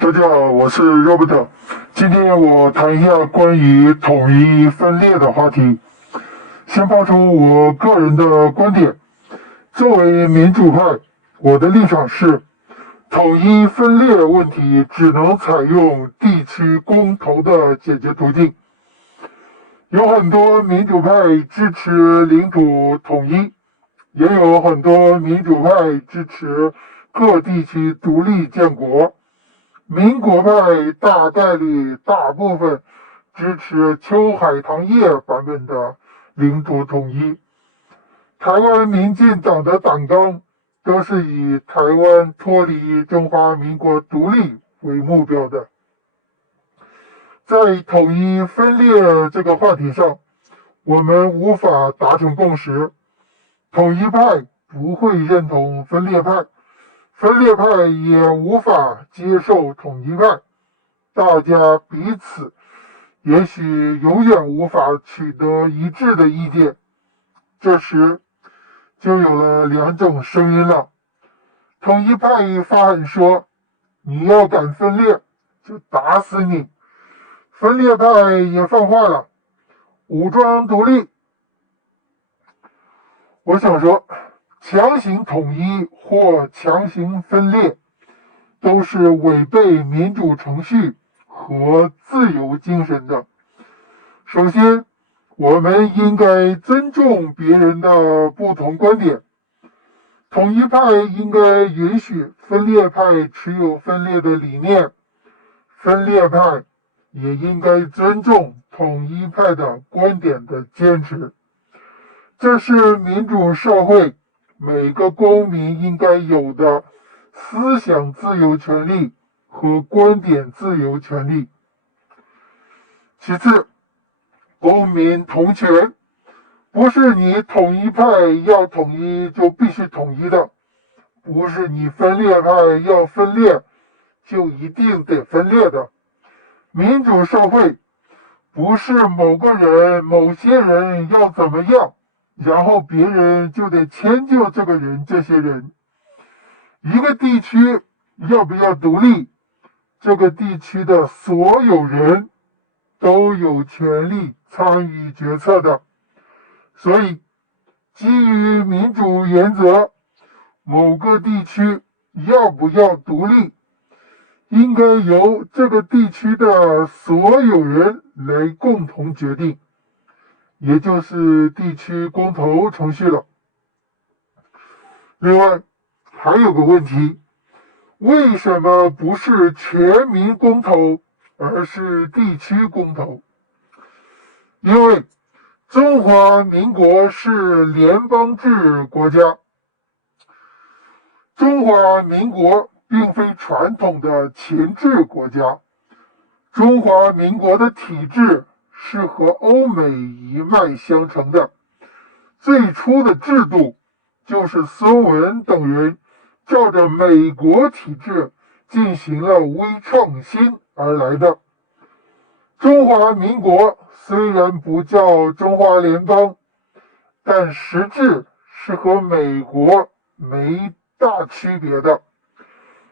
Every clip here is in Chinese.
大家好，我是 Robert。今天我谈一下关于统一分裂的话题。先抛出我个人的观点。作为民主派，我的立场是，统一分裂问题只能采用地区公投的解决途径。有很多民主派支持领土统一，也有很多民主派支持各地区独立建国。民国派大概率大部分支持秋海棠叶版本的领土统一。台湾民进党的党纲都是以台湾脱离中华民国独立为目标的。在统一分裂这个话题上，我们无法达成共识。统一派不会认同分裂派，分裂派也无法接受统一派，大家彼此也许永远无法取得一致的意见。这时就有了两种声音了。统一派发狠说，你要敢分裂就打死你。分裂派也放话了，武装独立。我想说，强行统一或强行分裂都是违背民主程序和自由精神的。首先，我们应该尊重别人的不同观点。统一派应该允许分裂派持有分裂的理念，分裂派也应该尊重统一派的观点的坚持。这是民主社会每个公民应该有的思想自由权利和观点自由权利。其次，公民同权不是你统一派要统一就必须统一的，不是你分裂派要分裂就一定得分裂的。民主社会不是某个人、某些人要怎么样，然后别人就得迁就这个人、这些人。一个地区要不要独立，这个地区的所有人都有权利参与决策的。所以，基于民主原则，某个地区要不要独立，应该由这个地区的所有人来共同决定，也就是地区公投程序了。另外，还有个问题，为什么不是全民公投，而是地区公投？因为中华民国是联邦制国家，中华民国并非传统的秦制国家，中华民国的体制是和欧美一脉相承的。最初的制度就是孙文等人照着美国体制进行了微创新而来的。中华民国虽然不叫中华联邦，但实质是和美国没大区别的，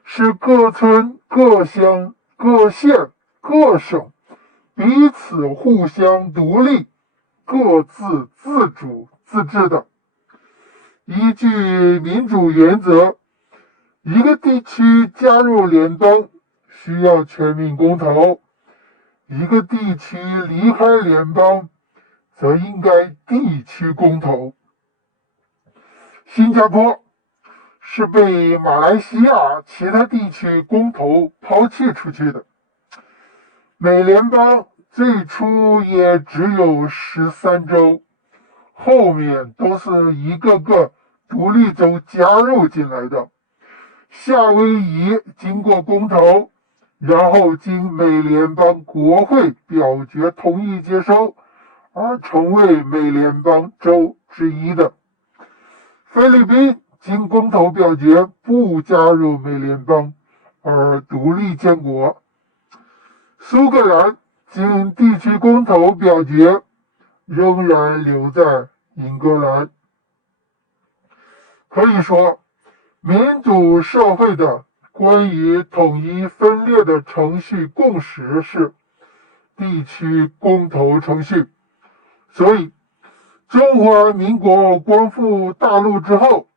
是各村、各乡、各县、各省彼此互相独立、各自自主自治的。依据民主原则，一个地区加入联邦需要全民公投，一个地区离开联邦则应该地区公投。新加坡是被马来西亚其他地区公投抛弃出去的。美联邦最初也只有13州，后面都是一个个独立州加入进来的。夏威夷经过公投，然后经美联邦国会表决同意接收，而成为美联邦州之一的。菲律宾经公投表决不加入美联邦，而独立建国。苏格兰经地区公投表决，仍然留在英格兰。可以说，民主社会的关于统一分裂的程序共识是地区公投程序。所以，中华民国光复大陆之后，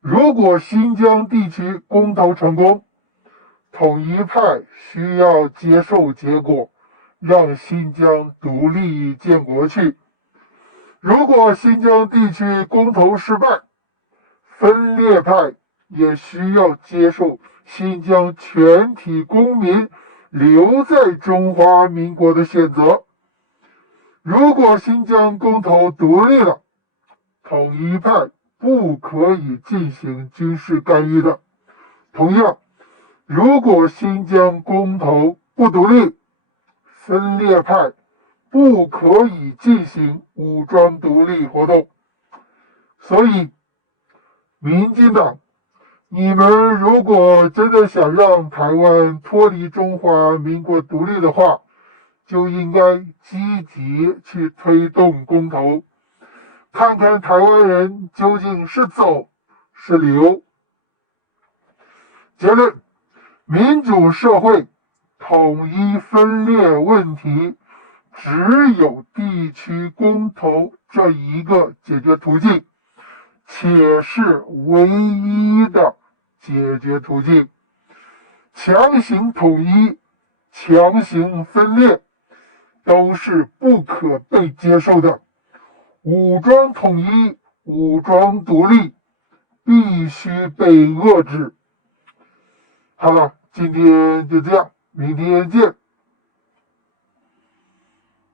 如果新疆地区公投成功，统一派需要接受结果，让新疆独立建国去。如果新疆地区公投失败，分裂派也需要接受新疆全体公民留在中华民国的选择。如果新疆公投独立了，统一派不可以进行军事干预的。同样，如果新疆公投不独立，分裂派不可以进行武装独立活动。所以，民进党，你们如果真的想让台湾脱离中华民国独立的话，就应该积极去推动公投，看看台湾人究竟是走是留。结论：民主社会统一分裂问题只有地区公投这一个解决途径，且是唯一的解决途径。强行统一、强行分裂都是不可被接受的。武装统一、武装独立必须被遏制。好了，今天就这样，明天见。